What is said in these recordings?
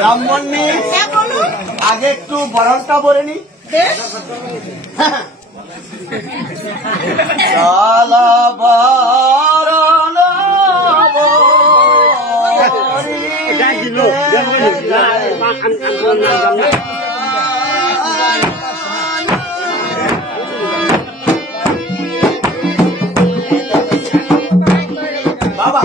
ব্রাহ্মণী আগে একটু বরণটা বলে নি। বাবা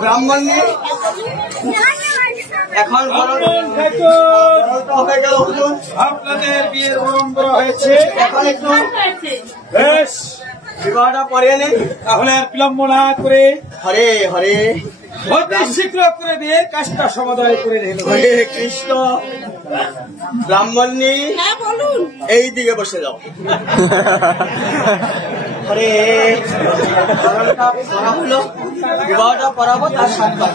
ব্রাহ্মণ এখন হয়ে গেল হুজুর, আপনাদের বিয়ের পরম্পরা হয়েছে। এখন একটু বেশ বিবাহটা পরে নেই, তাহলে আর বিলম্ব না করে হরে হরে অতি শীঘ্র করে বিয়ের কাজটা সমাধান করে নিল। হরে কৃষ্ণ। ব্রাহ্মণী এই দিকে বসে যাও। হরে হলো বিবাহটা পড়াবো, তার সাথে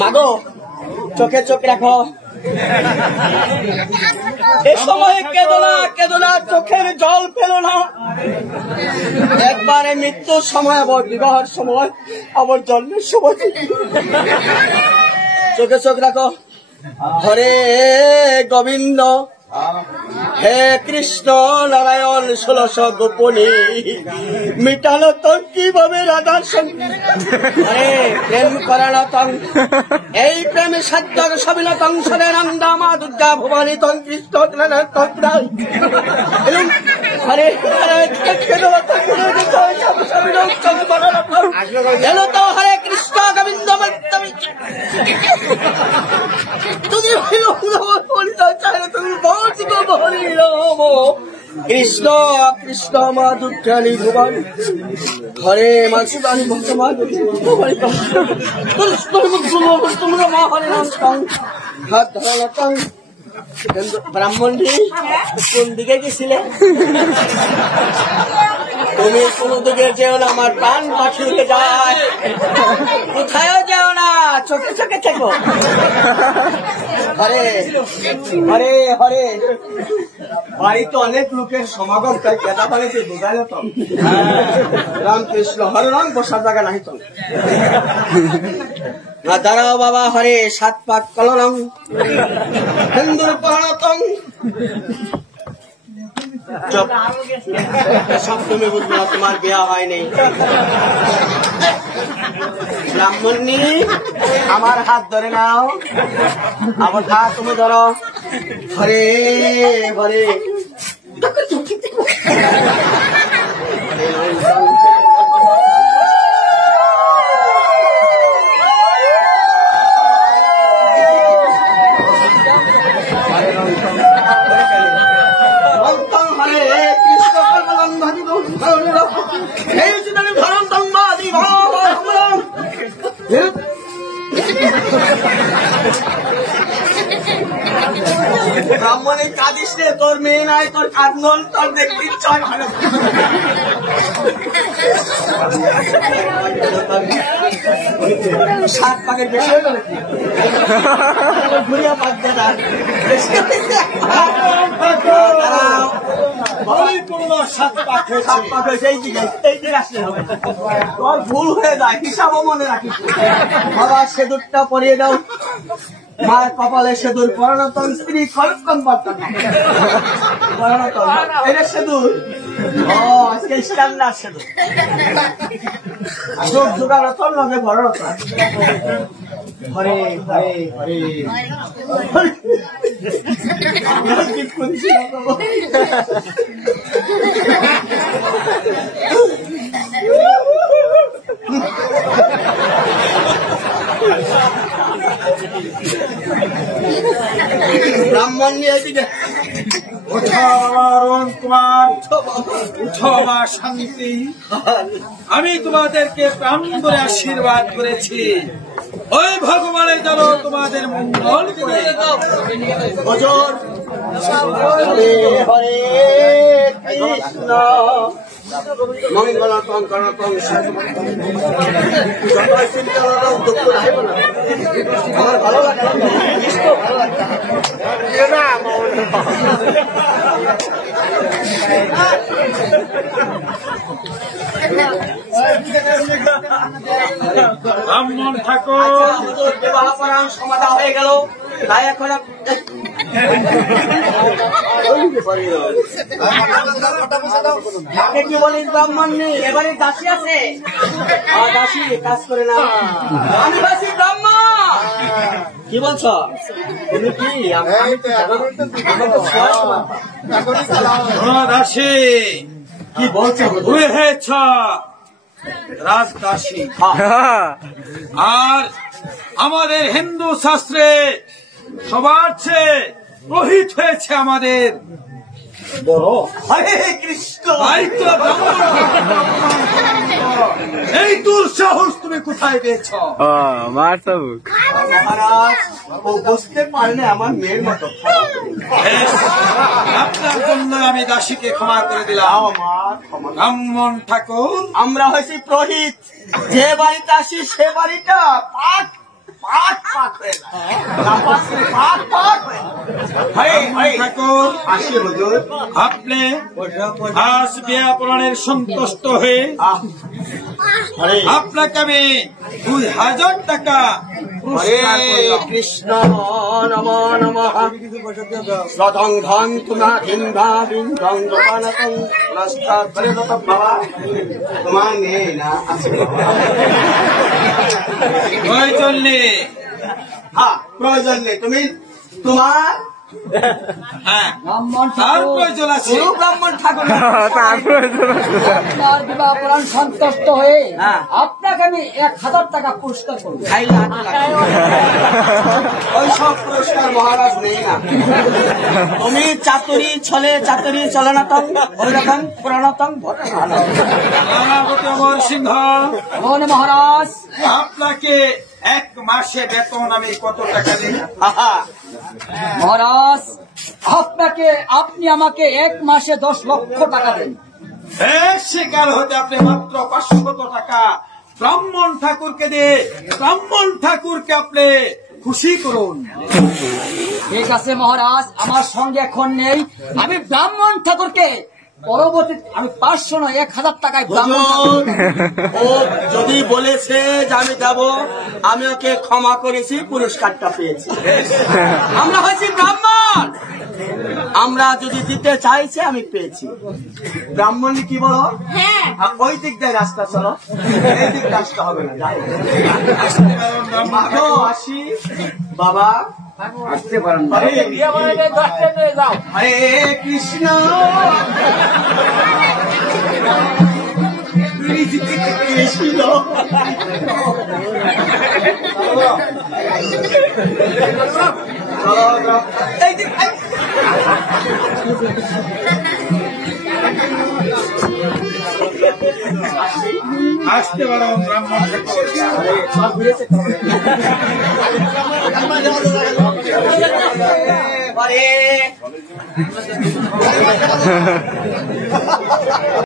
মাগো চোখে চোখ রাখো। এ সময় কেঁদো না, চোখের জল ফেলো না। একবারে মৃত্যুর সময়, আবার বিবাহের সময়, আবার জন্মের সময় চোখে চোখ রাখো। হরে গোবিন্দ, হে কৃষ্ণ নারায়ণ 1600 গোপনী মিটালো তো কিভাবে রাধার সঙ্গে প্রেম করানো তং, এই প্রেমে সাধ্য সবিনা তং সরে নন্দা মা দুর্গা ভবানী তং কৃষ্ণ হরে হরে তো হরে কৃষ্ণ গোবিন্দ তুমি কৃষ্ণ কৃষ্ণ মা দুর্গানী ভবানী হরে মাসুদানী ভগবান তোমরা মা হরে নাম তং হাত ধরানো তং। ব্রাহ্মণী কোন দিকে গেছিলে? তুমি কোন দিকে যেও না, আমার প্রাণ পাখি উঠে যায়। কোথায়ও যেও না, চোখে চোখে থেকো। হরে হরে হরে। বাড়িতে অনেক লোকের সমাগম, তাই কেদা বাড়িতে বোঝা যেত। রামকৃষ্ণ হরে রাম, বসার জায়গা নাহি তো। দাঁড়াও বাবা, হরে 7 পাক কলরং হিন্দুর পরণতং। সব তুমি বুঝবে না, তোমার বিয়া হয়নি। ব্রাহ্মণী আমার হাত ধরে নাও, আমার হাত তুমি ধরো। হরে হরে ব্রাহ্মণের কাঁদিস রে, তোর মেয়ে নাই, তোর কাঁদন, তোর দেখতে ইচ্ছা ভালো। 7 পাকের বেশি হয়ে গেল, ঘুরিয়া পাক দেয় না। তোর ভুল হয়ে যায়, হিসাবও মনে রাখিস। বাবা সেদুরটা পরিয়ে দাও, মার কপালে সেদুর পরণতন, স্ত্রী খরকম বর্তন পরণতন। এটা সেদুর, আজকে স্ট্যান্ডার্ড সেদুর, যোগ যোগারতন লগে পরণতন। হরে হরে হরে ব্রাহ্মণ নিয়ে দিকে শান্তি। আমি তোমাদেরকে প্রাণ করে আশীর্বাদ করেছি, ওই ভগবানের যেন তোমাদের মঙ্গল করে। হরে হরে কৃষ্ণ মঙ্গলতম করতম আমার ভালো লাগে, ভালো লাগে। ব্রাহ্মণ ঠাকুর বিবাহ পরাণ সমাধা হয়ে গেল, তাই এখন কি বলিস ব্রাহ্মণ নেই, এবারে দাসী আছে, দাসী কাজ করে না। আমি দাসী ব্রাহ্মণ, কি বলছ তুমি? কি দাসী কি বলছো? তুই হয়েছ রাজদাসী, আর আমাদের হিন্দু শাস্ত্রে সবার চেয়ে রোহিত হয়েছে আমাদের বড়। হরে কৃষ্ণ, এই তোর সাহস তুমি কোথায় পেয়েছ? মহারাজ, ও বুঝতে পারলে আমার মেয়ের মতো। আপনার জন্য আমি দাসীকে ক্ষমা করে দিলাম। ব্রাহ্মণ ঠাকুর, আমরা হয়েছি প্রহিত, যে বাড়িতে আসি সে বাড়িটা পাক পাক পাক হয়ে যায়। ঠাকুর, আসি হুজুর। আপনি আজ বিয়া পুরাণের সন্তুষ্ট হয়ে আপনাকে আমি 2000 টাকা পুরস্কার করলাম। কৃষ্ণ নম নম সদং ধন তুমা হিন্দা বিন্দং দোকানতং নষ্টা করে দত বাবা। তোমার নেই না আছে? প্রয়োজন নেই। হ্যাঁ, প্রয়োজন নেই। তুমি তোমার হ্যাঁ, তার প্রয়োজন আছে। ব্রাহ্মণ ঠাকুর আপনার বিবাহ পুরাণ সন্তুষ্ট হয়ে হ্যাঁ। আপনাকে আমি 1000 টাকা পুরস্কার করবো। ওই সব পুরস্কার মহারাজ নেই না। তুমি চাতুরি ছলে চাতুরি চলনাতং হরিরতং পুরাণতং অমর সিংহ, মহারাজ, আপনাকে 1 মাসে বেতন আমি কত টাকা দিই? মহারাজ, আপনি আমাকে 1 মাসে 10 লক্ষ টাকা দেন। শিকার হতে আপনি মাত্র 500 টাকা ব্রাহ্মণ ঠাকুরকে দিয়ে ব্রাহ্মণ ঠাকুরকে আপনি খুশি করুন। ঠিক আছে মহারাজ, আমার সঙ্গে এখন নেই, আমি ব্রাহ্মণ ঠাকুরকে পরবর্তী আমি 500 নয় 1000 টাকায় ব্রাহ্মণ হুজুর, ও যদি বলেছে যে আমি দেব, আমি ওকে ক্ষমা করেছি, পুরস্কারটা পেয়েছি। আমরা হয়েছি ব্রাহ্মণ, আমরা যদি দিতে চাইছে আমি পেয়েছি। ব্রাহ্মণ কি বলো? হ্যাঁ। ওই দিক দিয়ে রাস্তা চলো, এই দিক রাস্তা হবে না, যাই। মাগো, আসি বাবা, আসতে পারেন না। হরে কৃষ্ণ কৃষ্ণ এই দিক, এই। আসতে পারো ব্রাহ্মণ ঠাকুর। হরে